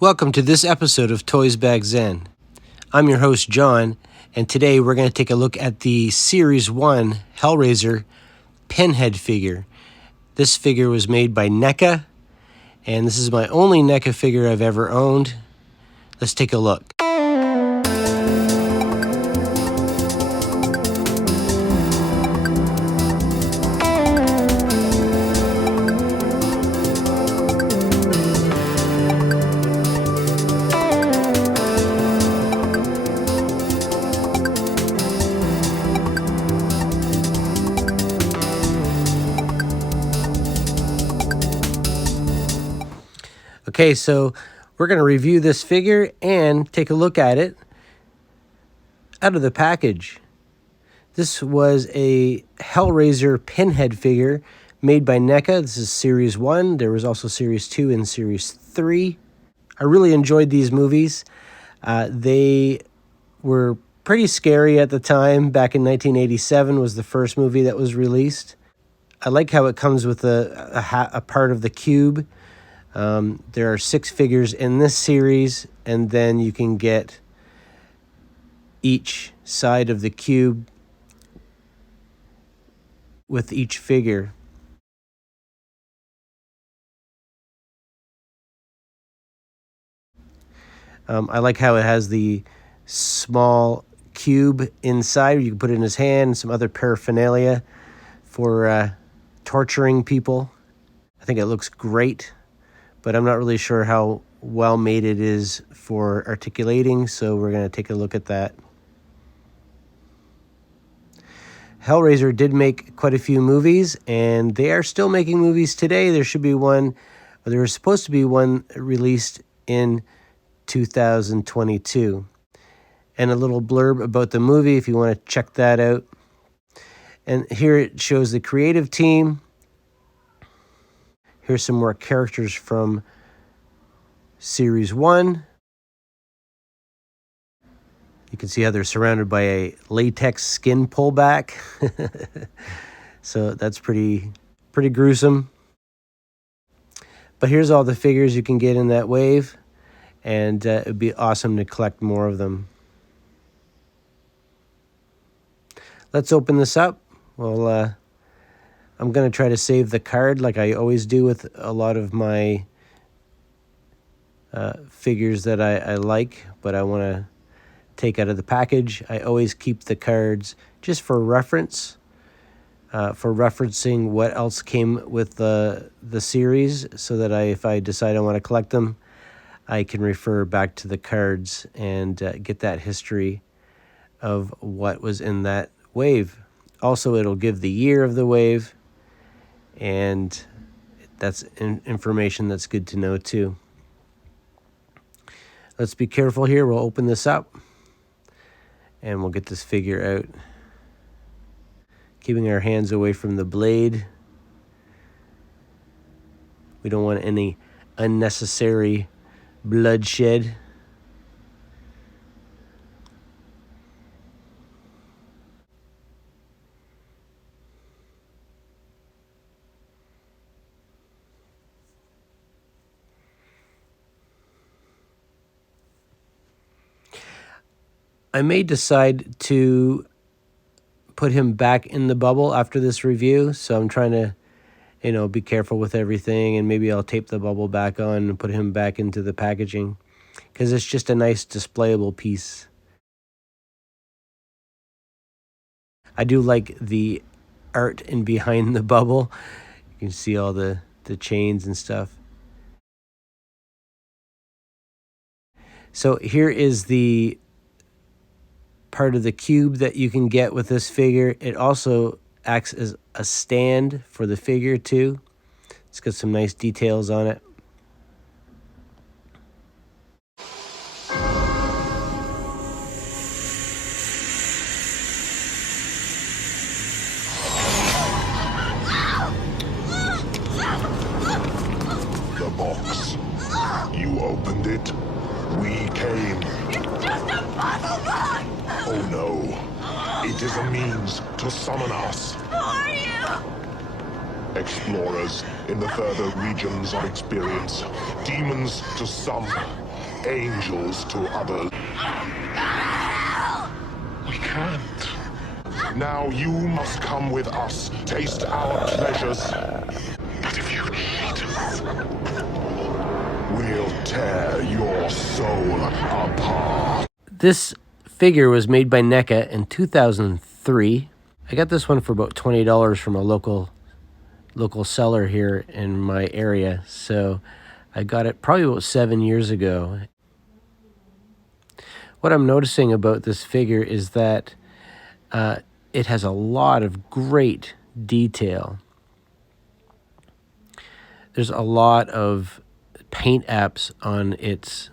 Welcome to this episode of Toysbackzen. I'm your host, John, and today we're going to take a look at the Series 1 Hellraiser Pinhead figure. This figure was made by Neca, and this is my only Neca figure I've ever owned. Let's take a look. Okay, so we're going to review this figure and take a look at it out of the package. This was a Hellraiser Pinhead figure made by Neca. This is Series 1. There was also Series 2 and Series 3. I really enjoyed these movies. They were pretty scary at the time. Back in 1987 was the first movie that was released. I like how it comes with a part of the cube. There are 6 figures in this series, and then you can get each side of the cube with each figure. I like how it has the small cube inside. You can put it in his hand, some other paraphernalia for torturing people. I think it looks great, but I'm not really sure how well made it is for articulating, so we're going to take a look at that. Hellraiser did make quite a few movies, and they are still making movies today. There should be one, or there was supposed to be one released in 2022. And a little blurb about the movie if you want to check that out. And here it shows the creative team. Here's some more characters from Series 1. You can see how they're surrounded by a latex skin pullback. So that's pretty gruesome. But here's all the figures you can get in that wave. And it would be awesome to collect more of them. Let's open this up. Well, I'm going to try to save the card like I always do with a lot of my figures that I like, but I want to take out of the package. I always keep the cards just for reference, for referencing what else came with the series, so that if I decide I want to collect them, I can refer back to the cards and get that history of what was in that wave. Also, it'll give the year of the wave, and that's information that's good to know too. Let's be careful here. We'll open this up and we'll get this figure out. Keeping our hands away from the blade. We don't want any unnecessary bloodshed. I may decide to put him back in the bubble after this review, so I'm trying to, be careful with everything, and maybe I'll tape the bubble back on and put him back into the packaging, because it's just a nice displayable piece. I do like the art in behind the bubble. You can see all the chains and stuff. So here is the part of the cube that you can get with this figure. It also acts as a stand for the figure too. It's got some nice details on it. The box. You opened it. We came. It's just a puzzle box! Oh no. It is a means to summon us. Who are you? Explorers in the further regions of experience. Demons to some, angels to others. We can't. Now you must come with us. Taste our pleasures. But if you cheat us, we'll tear your soul apart. This figure was made by Neca in 2003. I got this one for about $20 from a local seller here in my area. So I got it probably about 7 years ago. What I'm noticing about this figure is that it has a lot of great detail. There's a lot of paint apps on its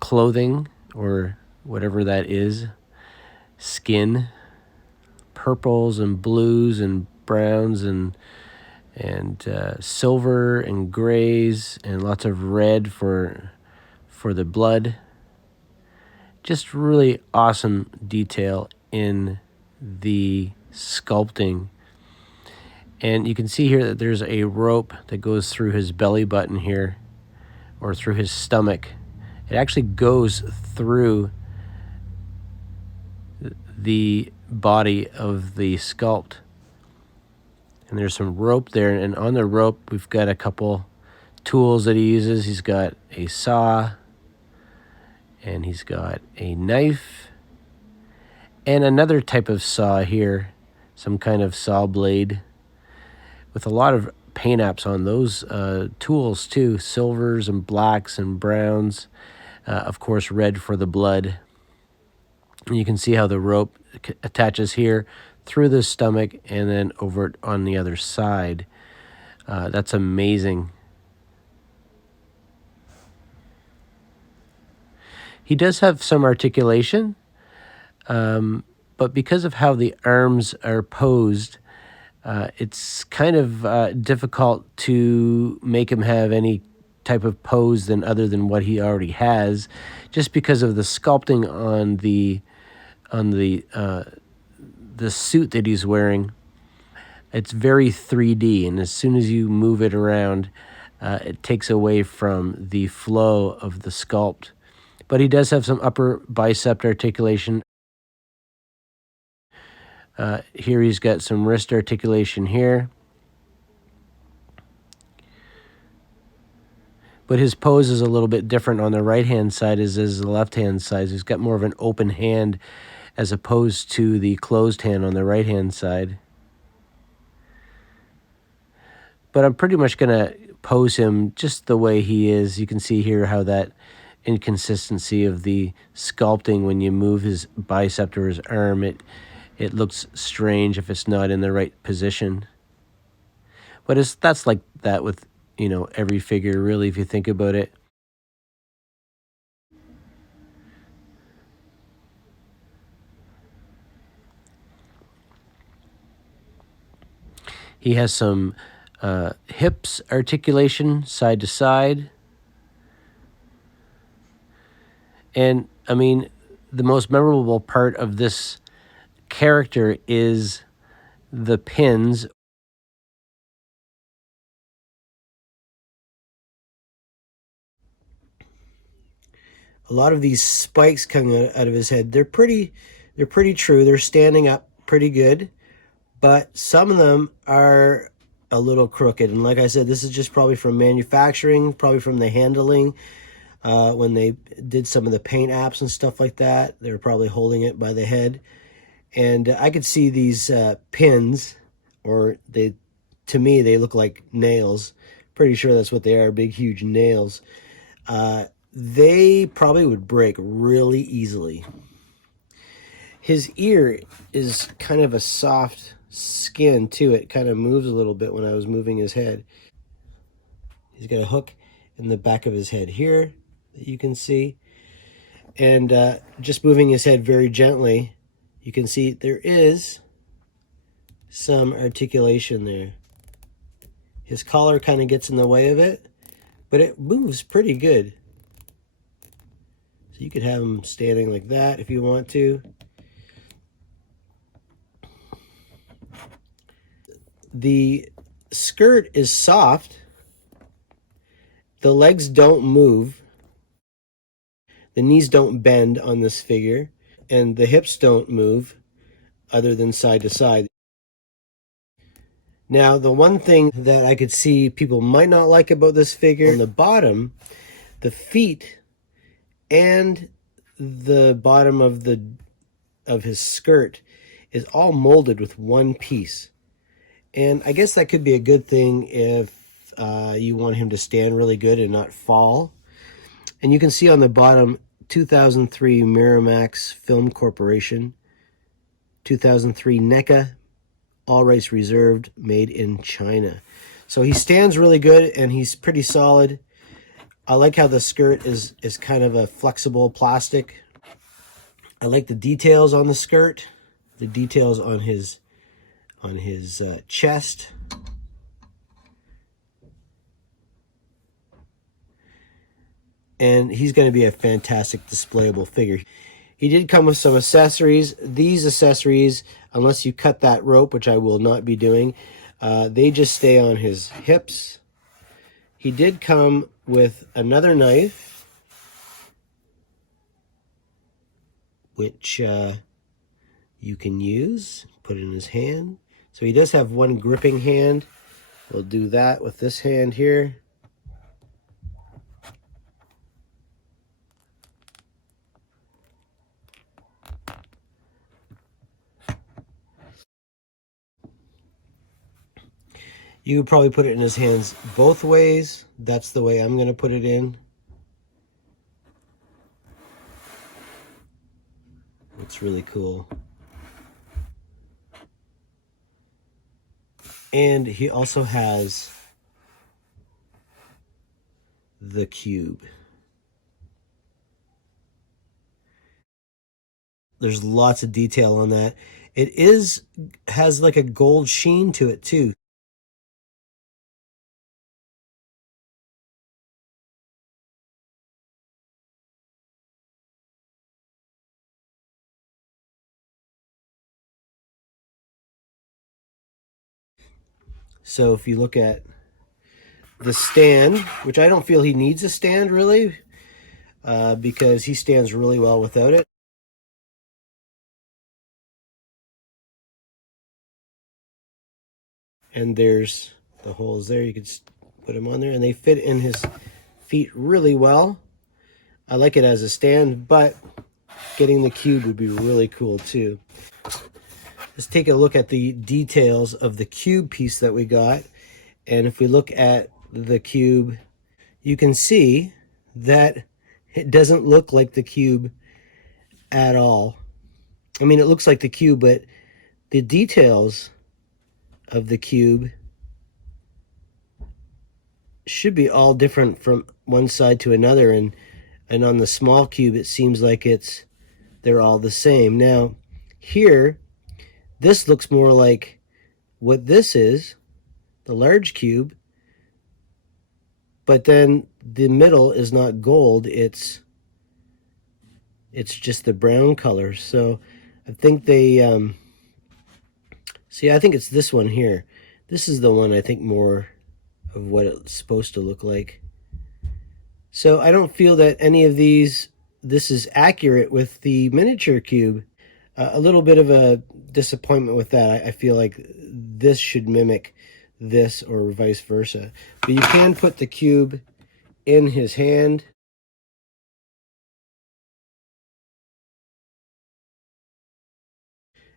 clothing, or whatever that is, skin, purples and blues and browns and silver and grays, and lots of red for the blood. Just really awesome detail in the sculpting. And you can see here that there's a rope that goes through his belly button here, or through his stomach. It actually goes through the body of the sculpt. And there's some rope there, and on the rope we've got a couple tools that he uses. He's got a saw, and he's got a knife, and another type of saw here, some kind of saw blade, with a lot of paint apps on those tools too, silvers and blacks and browns, of course red for the blood. And you can see how the rope attaches here through the stomach and then over on the other side. That's amazing. He does have some articulation, but because of how the arms are posed, it's kind of difficult to make him have any type of pose other than what he already has, just because of the sculpting on the suit that he's wearing. It's very 3D, and as soon as you move it around, it takes away from the flow of the sculpt. But he does have some upper bicep articulation. Here he's got some wrist articulation here. But his pose is a little bit different on the right-hand side as is the left-hand side. He's got more of an open hand as opposed to the closed hand on the right-hand side. But I'm pretty much going to pose him just the way he is. You can see here how that inconsistency of the sculpting, when you move his bicep or his arm, it looks strange if it's not in the right position. But that's like that with, every figure, really, if you think about it. He has some hips articulation side to side. And, I mean, the most memorable part of this character is the pins. A lot of these spikes coming out of his head, they're pretty true. They're standing up pretty good, but some of them are a little crooked. And like I said, this is just probably from manufacturing, probably from the handling. When they did some of the paint apps and stuff like that, they were probably holding it by the head. And I could see these pins, or to me, they look like nails. Pretty sure that's what they are, big, huge nails. They probably would break really easily. His ear is kind of a soft skin too. It kind of moves a little bit when I was moving his head. He's got a hook in the back of his head here that you can see. And just moving his head very gently, you can see there is some articulation there. His collar kind of gets in the way of it, but it moves pretty good. So you could have him standing like that if you want to. The skirt is soft, The legs don't move. The knees don't bend on this figure. And the hips don't move other than side to side. Now, the one thing that I could see people might not like about this figure, on the bottom, the feet and the bottom of his skirt is all molded with one piece. And I guess that could be a good thing if you want him to stand really good and not fall. And you can see on the bottom, 2003 Miramax Film Corporation, 2003 Neca, all rights reserved, made in China. So he stands really good and he's pretty solid. I like how the skirt is kind of a flexible plastic. I like the details on the skirt, the details on his chest. And he's going to be a fantastic displayable figure. He did come with some accessories. These accessories, unless you cut that rope, which I will not be doing, they just stay on his hips. He did come with another knife, which you can use, put in his hand. So he does have one gripping hand. We'll do that with this hand here. You could probably put it in his hands both ways. That's the way I'm going to put it in. It's really cool. And he also has the cube. There's lots of detail on that. It has like a gold sheen to it too. So if you look at the stand, which I don't feel he needs a stand really, because he stands really well without it. And there's the holes there. You could put them on there and they fit in his feet really well. I like it as a stand, but getting the cube would be really cool too. Let's take a look at the details of the cube piece that we got. And if we look at the cube, you can see that it doesn't look like the cube at all. I mean, it looks like the cube, but the details of the cube should be all different from one side to another. And on the small cube, it seems like they're all the same. Now, here, this looks more like what this is, the large cube, but then the middle is not gold, it's just the brown color. So I think they, I think it's this one here. This is the one I think more of what it's supposed to look like. So I don't feel that any of this is accurate with the miniature cube. A little bit of a disappointment with that. I feel like this should mimic this or vice versa. But you can put the cube in his hand.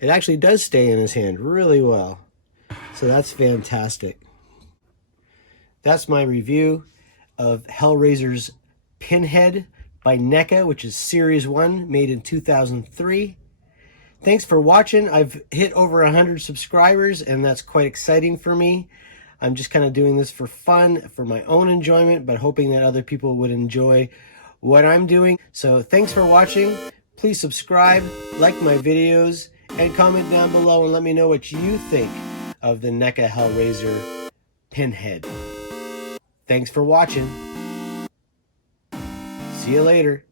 It actually does stay in his hand really well. So that's fantastic. That's my review of Hellraiser's Pinhead by Neca, which is Series 1, made in 2003. Thanks for watching. I've hit over 100 subscribers, and that's quite exciting for me. I'm just kind of doing this for fun, for my own enjoyment, but hoping that other people would enjoy what I'm doing. So thanks for watching. Please subscribe, like my videos, and comment down below and let me know what you think of the Neca Hellraiser Pinhead. Thanks for watching. See you later.